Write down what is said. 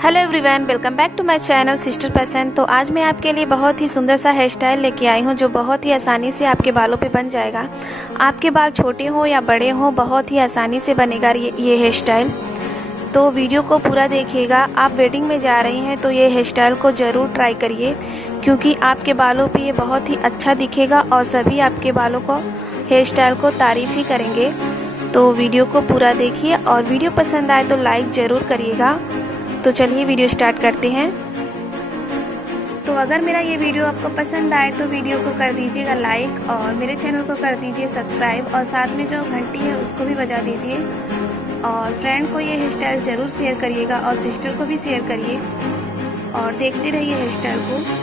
Hello everyone, welcome back to my channel sister Pasand. तो आज मैं आपके लिए बहुत ही सुंदर सा हेयर स्टाइल लेके आई हूँ जो बहुत ही आसानी से आपके बालों पे बन जाएगा। आपके बाल छोटे हो या बड़े हो, बहुत ही आसानी से बनेगा ये हेयर स्टाइल। तो वीडियो को पूरा देखिएगा। आप वेडिंग में जा रही हैं तो ये हेयर स्टाइल को ज़रूर ट्राई करिए, क्योंकि आपके बालों पे ये बहुत ही अच्छा दिखेगा और सभी आपके बालों को हेयर स्टाइल को तारीफ़ ही करेंगे। तो वीडियो को पूरा देखिए और वीडियो पसंद आए तो लाइक ज़रूर करिएगा। तो चलिए वीडियो स्टार्ट करते हैं। तो अगर मेरा ये वीडियो आपको पसंद आए तो वीडियो को कर दीजिएगा लाइक और मेरे चैनल को कर दीजिए सब्सक्राइब और साथ में जो घंटी है उसको भी बजा दीजिए। और फ्रेंड को ये हेयर स्टाइल ज़रूर शेयर करिएगा और सिस्टर को भी शेयर करिए और देखते रहिए हेयर स्टाइल को।